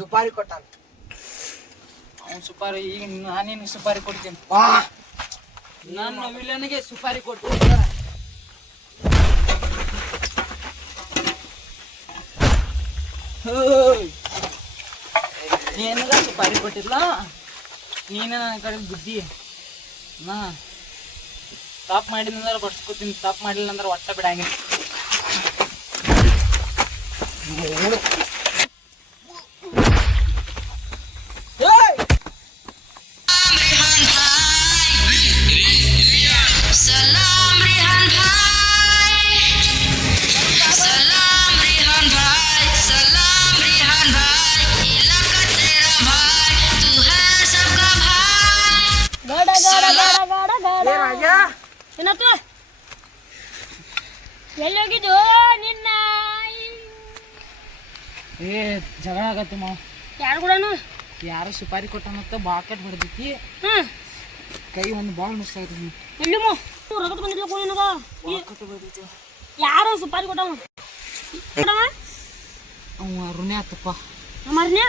ಸುಪಾರಿ ಕೊಟ್ಟಾನ. ಅವ್ನು ಸುಪಾರಿ ಈಗ ನಾನೇನು ಸುಪಾರಿ ಕೊಡ್ತೀನಿ. ನನ್ನ ವಿಲನ್ಗೆ ಸುಪಾರಿ ಕೊಟ್ಟು. ನೀನಗ ಸುಪಾರಿ ಕೊಟ್ಟಿಲ್ಲ ನೀನ ನನ್ನ ಕಡೆ ಬುದ್ಧಿ. ನಾ. ತಪ್ಪು ಮಾಡಿದಂದ್ರೆ ಬಡ್ಸ್ಕೊತೀನಿ ತಾಪ್ ಮಾಡಿಲ್ಲ ಅಂದ್ರೆ ಒಟ್ಟ ಬಿಡಂಗಿಲ್ಲ. ಏನಕ್ಕ? ಎಲ್ಲಿ ಹೋಗಿದ್ದು ನಿನ್ನ ಏ ಜಗಳ ಆಗತ್ತೆ ಮಾವ. ಯಾರು ಕೂಡನು? ಯಾರು ಸುಪಾರಿ ಕೊಟ್ಟನತ್ತ ಬಾಕೆಟ್ ಬಿಡ್ದೈತಿ ಹ್ಮ್ ಕೈ ಒಂದು ಬಾಲ್ ಮಿಸ್ ಆಗೈತಿ ಎಲ್ಲಿ ಮೋ? ರಗತ್ ಬಂದಿಲ್ಲ ಕೂಡ ನಿನಗ ಬಾಕೆಟ್ ಬಿಡ್ದೈತಿ ಯಾರು ಸುಪಾರಿ ಕೊಟ್ಟವ ಕೊಟ್ಟವ ಅವ ಆತಪ್ಪ. ಮಾರ್ನ್ಯಾ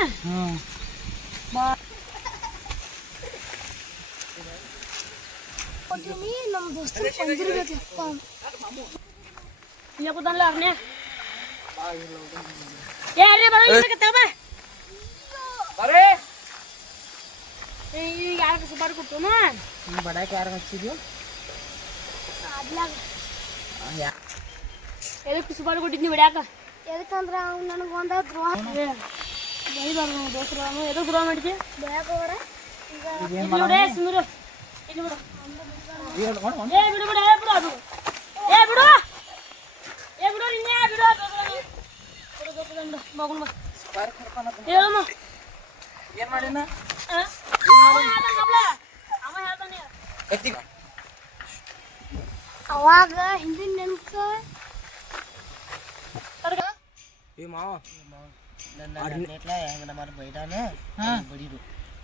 ಹ್ಮ್ ನಮ್ಮ ದೋಸ್ತರು ಇಲ್ಲ ಕೂತಲ್ಲ ಏ ಅರೇ ಬರೋ ಈಗ ಯಾರು ಸುಪಾರಿ ಕೊಟ್ಟನು? ಬಡಾಕ್ ಯಾರು ಹಚ್ಚಿದ್ಯೋ? ಅದ್ಲಾಗ. ಯಾ ಎದಕ್ಕೆ ಸುಪಾರಿ ಕೊಟ್ಟಿದ್ನಿ ಬಿಡ್ಯಾಕ? ಎದಕ್ಕಂದ್ರ ಅವ್ನು ನನಗೆ ಒಂದ ದ್ರೋಹ ಬೈಬಾರ ದೋಸ್ತರು ಎದಕ್ಕೆ ದ್ರೋಹ ಮಾಡಿದ್ದೆ? ಬೆಳಕ ಹೋಗ್ರ ಈಗ ಇಲ್ಲಿ ಏ ಸುಮ್ಮಿರು ಇಲ್ಲಿ ಬಿಡು ಏನ್ ಮಾಡ್- ಮಾಡ್- ಏ ಬಿಡು ಬಿಡು ಏ ಬಿಡು ಅದು ಏ ಬಿಡು ಏ ಬಿಡು ನಿನ್ನೆ ಬಿಡು ಬಿಡು ಬೇಕಂದು ಮಗನ ಬಾ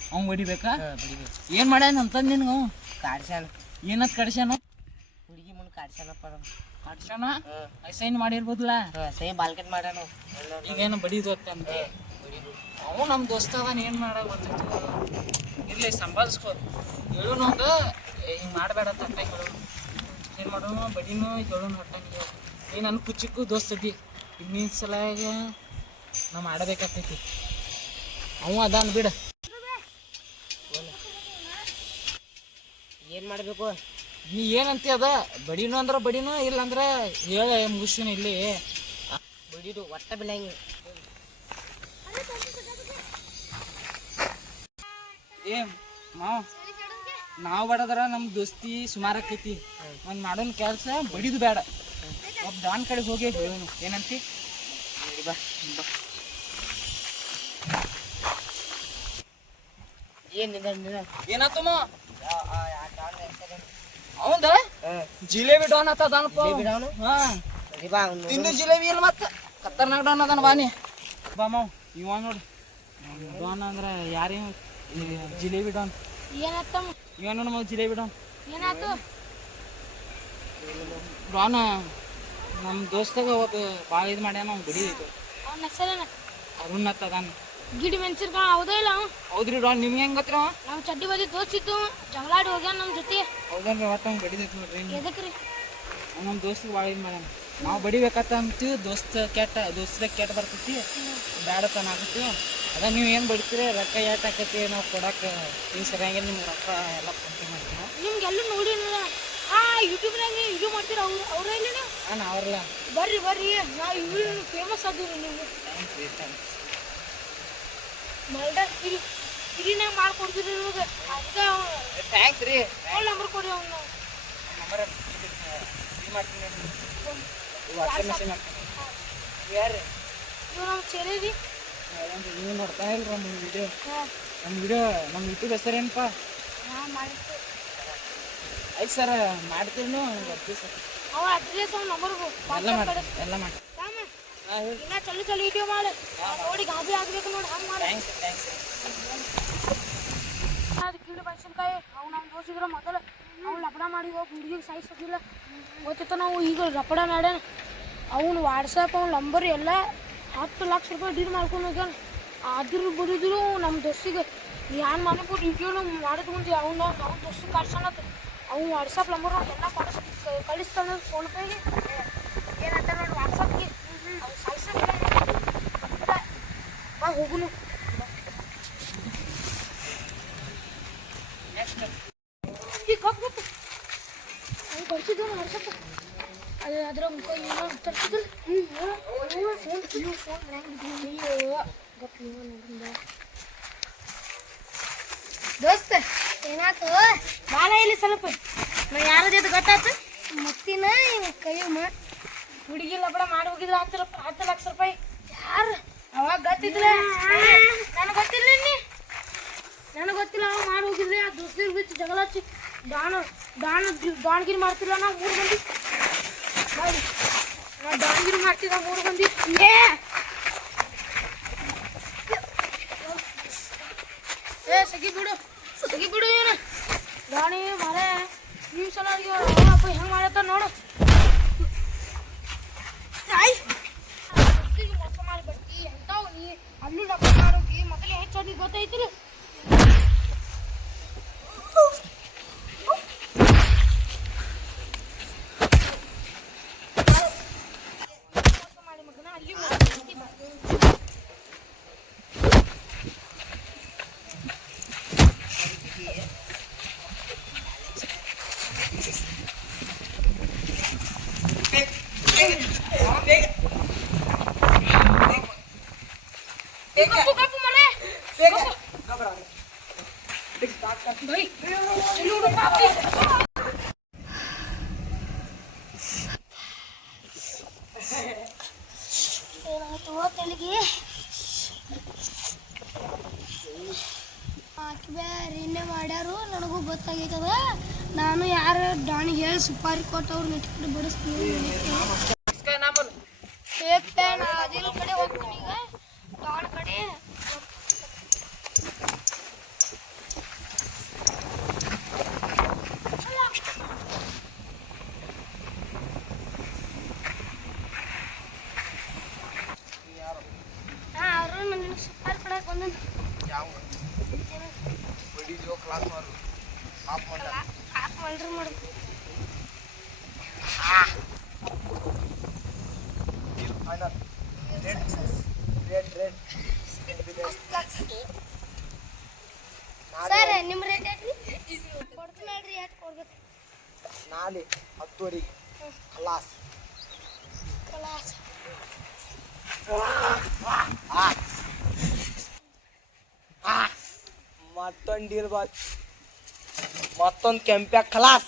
ಏ ಅವ್ನ್ ಹೊಡಿಬೇಕಾ ಏನ್ ಮಾಡ್ಯಾನ ಅಂತಂದು ನಿನ್ಗ? ಅವ ಕಾಡ್ಸ್ಯಾನ. ಏನತ್ ಕಡ್ಸ್ಯಾನ? ಹುಡುಗಿ ಮುಂದೆ ಕಾಡ್ಸ್ಯಾನಪ್ಪ ಕಡ್ಸ್ಯಾನ? ಸೈನ್ ಮಾಡಿರ್ಬೋದಲ್ಲ ಸೈನ್ ಬಾಲ್ಕೆಟ್ ಮಾಡ್ಯಾನ ಈಗೇನು ಬಡಿದು ಅಂತ ಅವ ನಮ್ಮ ದೋಸ್ತ ಅದಾನ ಏನು ಮಾಡೋ ಗೊತ್ತಿತ್ತು ಇರ್ಲಿ ಸಂಭಾಳಿಸ್ಕೋ. ಹೇಳು ಒಂದು ಹಿಂಗೆ ಮಾಡಬೇಡ ಅಂತ ಹೇಳು. ಏನು ಮಾಡೋನು ಬಡಿನು ಹೇಳೋನು ಹೊಟ್ಟಂಗೆ ನೀ ನನ್ನ ಕುಚಿಕ್ಕು ದೋಸ್ತದಿ ಇನ್ನಿನ ಸಲಾಗ ನಾ ಮಾಡಬೇಕಾಗ್ತೈತಿ. ಅವ ಅದಾನ ಬಿಡ. ಏನ್ ಮಾಡ್ಬೇಕು? ನೀ ಏನಂತಿ ಅದ? ಬಡಿನು ಅಂದ್ರ ಬಡಿನು ಇಲ್ಲಂದ್ರ ಹೇಳ ಮುಗಿಸ್ತೀನಿ ಇಲ್ಲಿ. ಬಡೀದು ಒಟ್ಟ ಬಿಡಂಗಿ ಏ ಮಾವ ನಾವು ಬಡದ್ರ ನಮ್ಮ ದೋಸ್ತಿ ಸುಮಾರು ಆಕೈತಿ. ಒಂದು ಮಾಡೋನ್ ಕೆಲಸ ಬಡಿದು ಬೇಡ ಒಬ್ಬ ದಾನ್ ಕಡೆ ಹೋಗಿ ಹೇಳೋನು. ಏನಂತಿ? ಬಾ ಬಾ. ಏನ್ನಿಂದ ನಿಂದ? ಏನಾತು ಮಾವ? ಅವಂದ ಜಿಲೇಬಿ ಡಾನ್ ಆತ ಅದಾನಪ್ಪ ಅವ. ಜಿಲೇಬಿ ಡಾನು? ಹಾ. ಬಾ ಅವ್ನು ಜಿಲೇಬಿ ಇಲ್ಲ ಮತ್ತೆ. ಖತರ್ನಾಕ್ ಡಾನ್ ಅದಾನ ಬಾನಿ ಬಾ ಮಾವ್ ಇವ ನೋಡು. ಡಾನ್ ಅಂದ್ರೆ ಯಾರೇನು ಜಿಲೇಬಿ ಡಾನ್. ಏನಾಯ್ತಮ್ಮ ಇವ ನೋಡು ಮಾವ್ ಜಿಲೇಬಿ ಡಾನ್. ಏನಾಯ್ತು? ಡಾನ್ ನಮ್ಮ ದೋಸ್ತಗ ಒಬ್ಬ ಭಾಳ ಇದು ಮಾಡ್ಯಾನ ಅವ್ನು ಬಡಿ ಅವ್ನ ಹೆಸರೇನ? ಅರುಣ್ ಅಂತ ಅದಾನ ಗಿಡಿ ಮೆಣಸಿನ್ಕಾಯಿ ಹೌದಾ ಇಲ್ಲ? ಹೌದ್ರಿ ಡಾನ್ ನಿಮ್ಗೆ ಹೆಂಗ್ ಗೊತ್ತಿರ? ನಾವು ಚಡ್ಡಿ ಬದಿ ತೋರಿಸಿತ್ತು ಜಗಳಾಡಿ ಹೋಗ್ಯಾನ ನಮ್ಮ ಜೊತೆ. ಹೌದನ್ರಿ ಒಟ್ಟು ಅವ್ನು ಬಡಿದೈತಿ ನೋಡ್ರಿ ರೀ? ನಮ್ಮ ದೋಸ್ತಿಗೆ ಭಾಳ ಇದು ಮಾಡ್ಯಾನ ನಾವು ಬಡಿಬೇಕತ್ತ ಅಂತೀವಿ ದೋಸ್ತ ಕೆಟ್ಟ ದೋಸ್ತ ಕೆಟ್ಟ ಬರ್ತೈತಿ ಬ್ಯಾಡತನ ಆಗುತ್ತೆ. ಅದ ನೀವು ಏನು ಬಡಿತೀರಿ ರೊಕ್ಕ ಏಟ್ ಆಕೈತಿ ನಾವು ಕೊಡಕ್ಕೆ ಈ ಸರಿಯಾಗಿ ನಿಮ್ಗೆ ರೊಕ್ಕ ಎಲ್ಲ ಮಾಡ್ತೀವಿ ನಾವು ನಿಮ್ಗೆಲ್ಲೂ ನೋಡಿ ಆ ಯೂಟ್ಯೂಬ್ನಾಗ ಇದು ಮಾಡ್ತೀರ ಅವ್ರು ಅವ್ರೇ ಇಲ್ಲ ಅವ್ರಲ್ಲ. ಬರ್ರಿ ಬರ್ರಿ. ನಾ ಇವ್ರು ಫೇಮಸ್ ಆದೀವಿ ನೀವು ಥ್ಯಾಂಕ್ ಯು ಥ್ಯಾಂಕ್ಸ್ ಮಲ್ಡ ಇಲ್ಲಿ ಇಲ್ಲಿನಾಗ ಮಾಡ್ಕೊಡ್ತೀರಿ ಇವಾಗ ಅದಕ್ಕೆ ಥ್ಯಾಂಕ್ಸ್ ರೀ. ಫೋನ್ ನಂಬರ್ ಕೊಡಿ ಅವ್ನು. ನಂಬರ್ ಇದು ಮಾಡ್ತೀನಿ ವಾಟ್ಸಪ್ ಮೆಸೇಜ್ ಮಾಡ್ತೀನಿ. ಯಾರು ಇವ್ ನಮ್ಮ ಸೇರಿ ರೀ ನೀವು ನೋಡ್ತಾ ಇಲ್ಲ ನಮ್ಮ ವಿಡಿಯೋ ನಮ್ಮ ವಿಡಿಯೋ ನಮ್ಮ ಯೂಟ್ಯೂಬ್ ಹೆಸರೇನಪ್ಪ ಹಾಂ ಮಾಡಿತ್ತು ಆಯ್ತು ಸರ್ ಮಾಡ್ತೀವಿ ನೀವು. ಬರ್ತೀವಿ ಸರ್ ಅವ ಅಡ್ರೆಸ್ ಅವ್ನ ನಂಬರ್ ಎಲ್ಲ ಮಾಡಿ ಎಲ್ಲ ಮಾಡಿ. ಇನ್ನ ಚಲೋ ಚಲೋ ವಿಡಿಯೋ ಮಾಡು. ನೋಡಿ ಗಾಬಿ ಆಗ್ಬೇಕು ನೋಡಿ ಹಂಗೆ ಮಾಡಿ. ಥ್ಯಾಂಕ್ಸ್ ಥ್ಯಾಂಕ್ಸ್ ಅದು ಕೀಳು ಮೆಣಸಿನ್ಕಾಯಿ. ಅವು ನಮ್ಮ ದೋಸಿದ್ರ ಮೊದಲು. ಅವ್ನು ಲಪಡ ಮಾಡಿ ಹೋಗಿ ಹುಡುಗಿಗೆ ಸಾಯಿಸೋದಿಲ್ಲ ಗೊತ್ತಿತ್ತು ನಾವು ಈಗ ಲಪಡ ಮಾಡ್ಯಾನ. ಅವ್ನು ವಾಟ್ಸಪ್ ಅವ್ನ ನಂಬರ್ ಎಲ್ಲ ಹತ್ತು ಲಕ್ಷ ರೂಪಾಯಿ ಡೀಲ್ ಮಾಡ್ಕೊಂಡು ಹೋಗ್ಯಾನ. ಅದ್ರ ಬಡಿದ್ರು ನಮ್ಮ ದೋಸ್ತಿಗೆ ಏನು ಮಾಡ್ಬಿಟ್ಟು ವಿಡಿಯೋನು ಮಾಡಿದ್ ಮುಂದೆ ಅವ್ನ ಅವ್ನ ದೋಸ್ತಿ ಕಳ್ಸೋಣತ್ ಅವ್ನು ವಾಟ್ಸಪ್ ನಂಬರ್ ಎಲ್ಲ ಕಳಿಸ್ ಕಳಿಸ್ತಾನೆ ಫೋನ್ ಪೇಗೆ ಏನಂತ ನೋಡಿ ವಾಟ್ಸಪ್ಗೆ ಅವ್ನು ಸಲ್ಸ ಬಾ ಹೋಗುನು ಈ ಗಪ್ ಗಪ್ ಅವ್ನು ಕಳ್ಸಿದ್ದು ವಾಟ್ಸಪ್ ಅದು ಅದ್ರ ಏನೋ ತರ್ಸಿದ್ರು ಫೋನ್ ಫೋನ್ ಫೋನ್ ಅಯ್ಯೋ ಗಪ್ ನೀವು ನೋಡ್ರಿಂದ ದೋಸ್ತ, ಏನಾತು? ಬಾಲ ಇಲ್ಲಿ ಸ್ವಲ್ಪ? ನಾ ಯಾರದ್ದು ಗೊತ್ತಾತು? ಮತ್ತಿನ ಕೈ ಮಾ ಹುಡುಗಿ ಲಪಡ ಮಾಡಿ ಹೋಗಿದ್ರ ಹತ್ತು ರೂಪಾಯಿ ಹತ್ತು ಲಕ್ಷ ರೂಪಾಯಿ. ಯಾರು? ಅವಾಗ ಗೊತ್ತಿದ್ರ ನನಗೆ ಗೊತ್ತಿಲ್ಲ ನೀ ನನಗೆ ಗೊತ್ತಿಲ್ಲ ಅವ ಮಾಡಿ ಹೋಗಿದ್ರೆ ಆ ದೋಸ್ತಿ ಬಿಚ್ಚಿ ಜಗಳ ಹಚ್ಚಿ ದಾನ ದಾನ ದಾನಗಿರಿ ಮಾಡ್ತಿಲ್ಲ ನಾವು ಮೂರು ಮಂದಿ? ನೋಡಿ ನಾ ದಾನಗಿರಿ ಮಾಡ್ತಿದ್ದ ಮೂರು ಮಂದಿ. ಏ ಏ ಸಗಿ ಬಿಡು. ಸಗಿ ಬಿಡು ಏನು ದಾಣಿ ಮರೆ ನೀವು ಸಲ ಅಪ್ಪ ಹೆಂಗೆ ಮಾಡತ್ತ ನೋಡು. ಅಲ್ಲೂ ಡಬ್ಬ ಮಾಡೋಗಿ ಮೊದಲೇ ಹೆಚ್ಚಾಗಿ ಗೊತ್ತೈತಿಲ್ಲ ಮೋಸ ಮಾಡಿ ಮಗನ ಅಲ್ಲಿ ಮೋಸ ಮಾಡ್ತಿ ಬಾ. ಗಪ್ಪು ಗಪ್ಪು ಮರೆ ಬೇರೆ ಮಾಡ್ಯಾರು ನನಗೂ ಗೊತ್ತಾಗೈತದ ನಾನು ಯಾರ ಡಾಣಿಗೆ ಹೇಳಿ ಸುಪಾರಿ ಕೊಟ್ಟವ್ರು ನೆಟ್ಕೊಂಡು ಬಡಿಸ್ತೀನಿ ನಾ ಅದಿನ ಕಡೆ ಹೋಗ್ತೀನಿ ಈಗ ಡಾನ್ ಕಡೆ ಹಾ ಅವರು ನನ್ನ ಸುಪಾರಿ ಕೊಡಕ್ಕೆ ಬಂದನು ಆಪ್ ಮಾಡ್ರಿ ಮಾಡು ಸರ್ ನಿಮ್ಮ ರೇಟ್ ಐತ್ರಿ ಕೊಡ್ತೀನಿ ಹೇಳ್ರಿ ಯಾಕೆ ಕೊಡ್ಬೇಕು ನಾಳೆ ಹತ್ತುವರೆಗೆ ಕ್ಲಾಸ್ ಕಲಾಸ್ ಮತ್ತೊಂದು ಡೀಲ್ ಬಾತ್ ಮತ್ತೊಂದು ಕೆಂಪ್ಯಾಗ ಕ್ಲಾಸ್